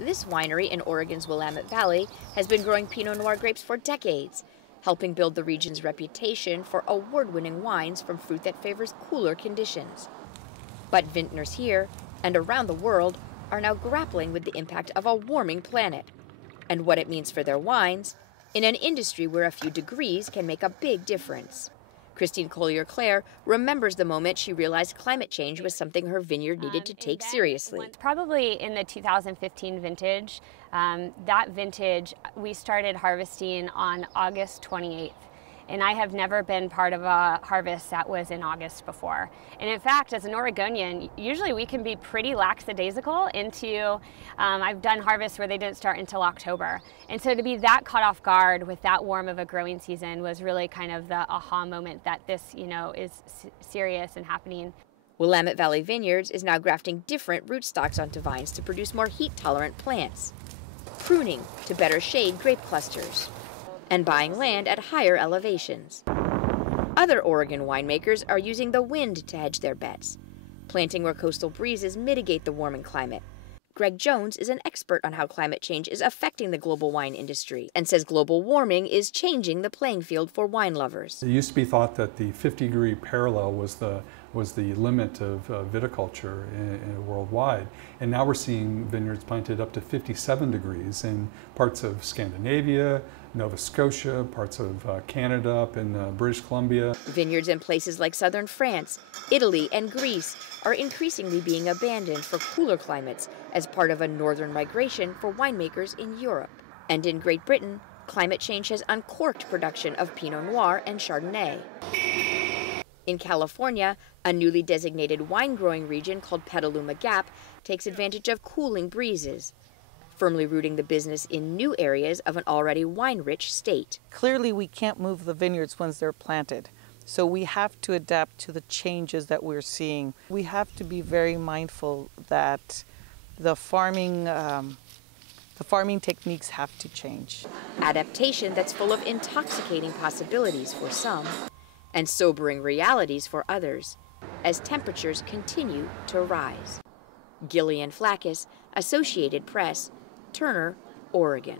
This winery in Oregon's Willamette Valley has been growing Pinot Noir grapes for decades, helping build the region's reputation for award-winning wines from fruit that favors cooler conditions. But vintners here and around the world are now grappling with the impact of a warming planet and what it means for their wines in an industry where a few degrees can make a big difference. COLLIER Clair remembers the moment she realized climate change was something her vineyard needed to take seriously. Probably in the 2015 vintage. That vintage, we started harvesting on August 28th. And I have never been part of a harvest that was in August before. And in fact, as an Oregonian, usually we can be pretty lackadaisical into, I've done harvests where they didn't start until October. And so to be that caught off guard with that warm of a growing season was really kind of the aha moment that this, is serious and happening. Willamette Valley Vineyards is now grafting different rootstocks onto vines to produce more heat-tolerant plants, pruning to better shade grape clusters, and buying land at higher elevations. Other Oregon winemakers are using the wind to hedge their bets, planting where coastal breezes mitigate the warming climate. Greg Jones is an expert on how climate change is affecting the global wine industry and says global warming is changing the playing field for wine lovers. It used to be thought that the 50-degree parallel was the limit of viticulture worldwide, and now we're seeing vineyards planted up to 57 degrees in parts of Scandinavia, Nova Scotia, parts of Canada, up in British Columbia. Vineyards in places like southern France, Italy, and Greece are increasingly being abandoned for cooler climates as part of a northern migration for winemakers in Europe. And in Great Britain, climate change has uncorked production of Pinot Noir and Chardonnay. In California, a newly designated wine-growing region called Petaluma Gap takes advantage of cooling breezes, firmly rooting the business in new areas of an already wine-rich state. Clearly, we can't move the vineyards once they're planted, so we have to adapt to the changes that we're seeing. We have to be very mindful that the farming techniques have to change. Adaptation that's full of intoxicating possibilities for some and sobering realities for others as temperatures continue to rise. Gillian Flackis, Associated Press, Turner, Oregon.